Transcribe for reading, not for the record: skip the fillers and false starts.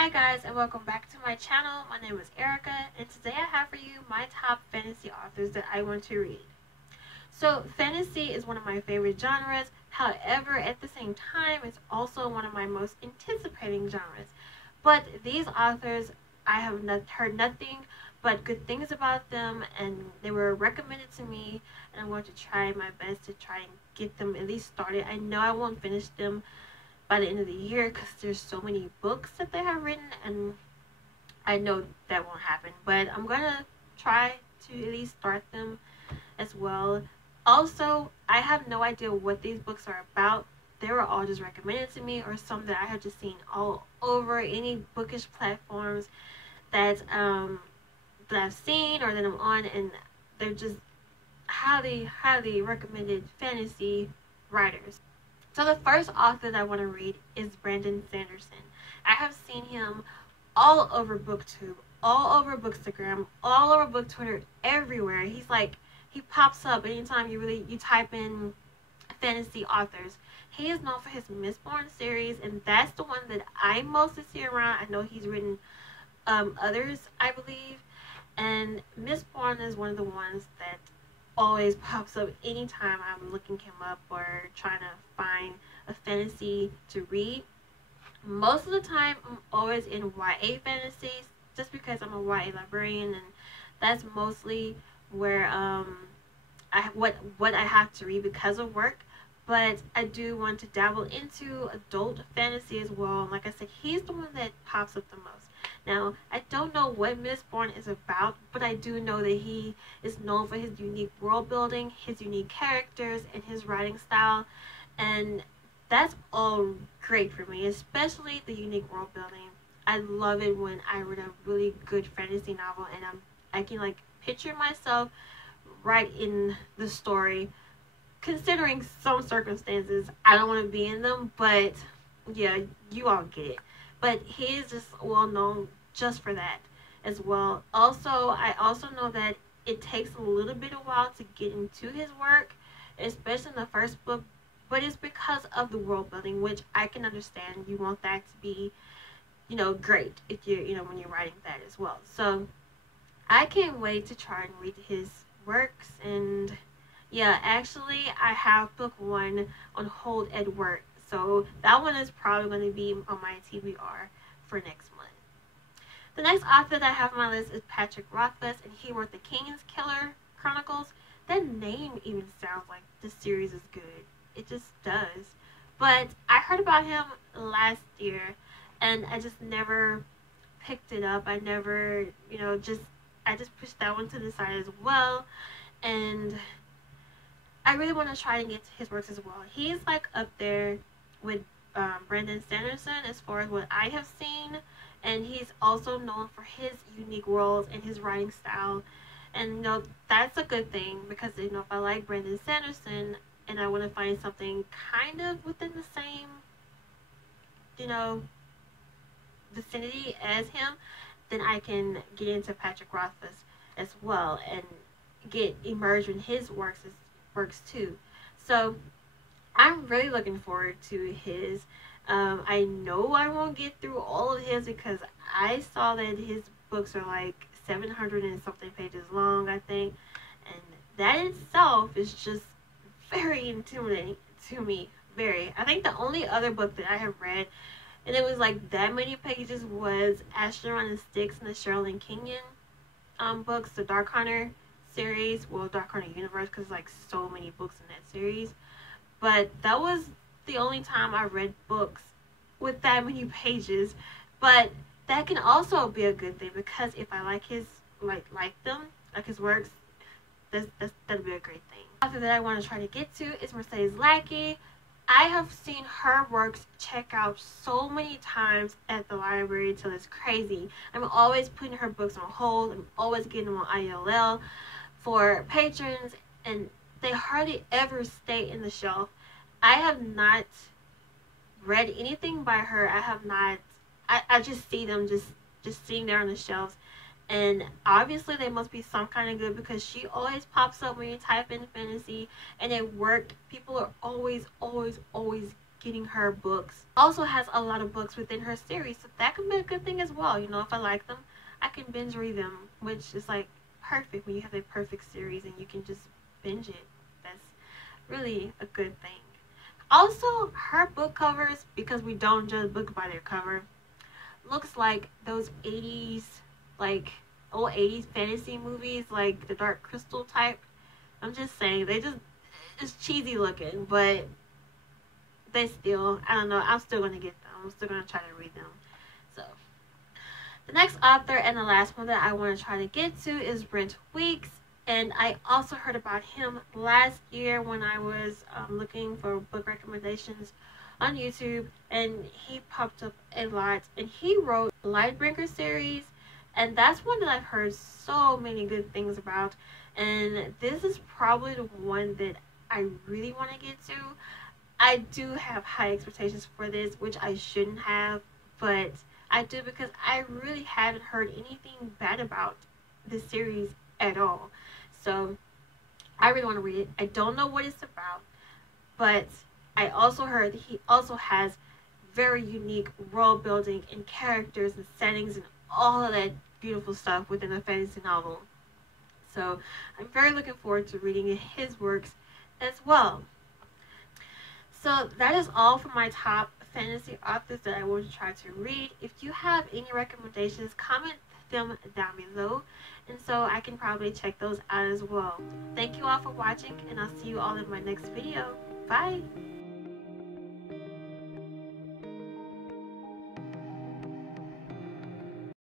Hi guys, and welcome back to my channel. My name is Erica, and today I have for you my top fantasy authors that I want to read. So fantasy is one of my favorite genres. However, at the same time, it's also one of my most anticipating genres. But these authors, I have heard nothing but good things about them, and they were recommended to me, and I'm going to try my best to try and get them at least started. I know I won't finish them by the end of the year because there's so many books that they have written, and I know that won't happen, but I'm gonna try to at least start them as well. Also, I have no idea what these books are about. They were all just recommended to me, or some that I have just seen all over any bookish platforms that I've seen or that I'm on, and they're just highly recommended fantasy writers. So the first author that I want to read is Brandon Sanderson. I have seen him all over BookTube, all over Bookstagram, all over Book Twitter, everywhere. He pops up anytime you type in fantasy authors. He is known for his Mistborn series, and that's the one that I mostly see around. I know he's written others, I believe, and Mistborn is one of the ones that always pops up anytime I'm looking him up or trying to find a fantasy to read. Most of the time I'm always in YA fantasies just because I'm a YA librarian, and that's mostly where what I have to read because of work. But I do want to dabble into adult fantasy as well. Like I said, he's the one that pops up the most. Now, I don't know what Mistborn is about, but I do know that he is known for his unique world building, his unique characters, and his writing style. And that's all great for me, especially the unique world building. I love it when I read a really good fantasy novel and I can like picture myself right in the story. Considering some circumstances, I don't want to be in them, but yeah, you all get it. But he is just well known just for that as well. Also, I also know that it takes a little bit of while to get into his work, especially in the first book, but it's because of the world building, which I can understand. You want that to be, great if you're, when you're writing that as well. So I can't wait to try and read his works. And yeah, actually, I have book 1 on hold at work. So that one is probably going to be on my TBR for next month. The next author that I have on my list is Patrick Rothfuss, and he wrote the King's Killer Chronicles. That name even sounds like the series is good. It just does. But I heard about him last year, and I just never picked it up. I never, I just pushed that one to the side as well. And I really want to try and get to his works as well. He's like up there with Brandon Sanderson as far as what I have seen, and he's also known for his unique worlds and his writing style, and that's a good thing because if I like Brandon Sanderson and I want to find something kind of within the same vicinity as him, then I can get into Patrick Rothfuss as well and get immersed in his works too. So I'm really looking forward to his. I know I won't get through all of his because I saw that his books are like 700 and something pages long, I think, and that itself is just very intimidating to me. I think the only other book that I have read, and it was like that many pages, was Astronaut and Styx and the Sherilyn Kenyon books, the Dark Hunter series, Dark Hunter universe, because like so many books in that series. But that was the only time I read books with that many pages. But that can also be a good thing because if I like his his works, that'd be a great thing. The author that I want to try to get to is Mercedes Lackey. I have seen her works check out so many times at the library till it's crazy. I'm always putting her books on hold. I'm always getting them on ILL for patrons, and they hardly ever stay in the shelf. I have not read anything by her. I just see them just sitting there on the shelves, and obviously they must be some kind of good because she always pops up when you type in fantasy, and it worked. People are always getting her books. Also has a lot of books within her series, so that can be a good thing as well. You know, if I like them, I can binge read them, which is like perfect when you have a perfect series and you can just binge it. That's really a good thing. Also, her book covers, because we don't judge books by their cover, looks like those 80s, like old 80s fantasy movies, like the Dark Crystal type. I'm just saying, it's cheesy looking, but they still, I don't know, I'm still going to get them. I'm still going to try to read them. So, the next author and the last one that I want to try to get to is Brent Weeks. And I also heard about him last year when I was looking for book recommendations on YouTube, and he popped up a lot. And he wrote Lightbringer series, and that's one that I've heard so many good things about. And this is probably the one that I really want to get to. I do have high expectations for this, which I shouldn't have, but I do because I really haven't heard anything bad about this series at all. So I really want to read it. I don't know what it's about, but I also heard that he also has very unique world building and characters and settings and all of that beautiful stuff within a fantasy novel. So I'm very looking forward to reading his works as well. So that is all for my top fantasy authors that I want to try to read. If you have any recommendations, comment them down below, and so I can probably check those out as well. Thank you all for watching, and I'll see you all in my next video. Bye!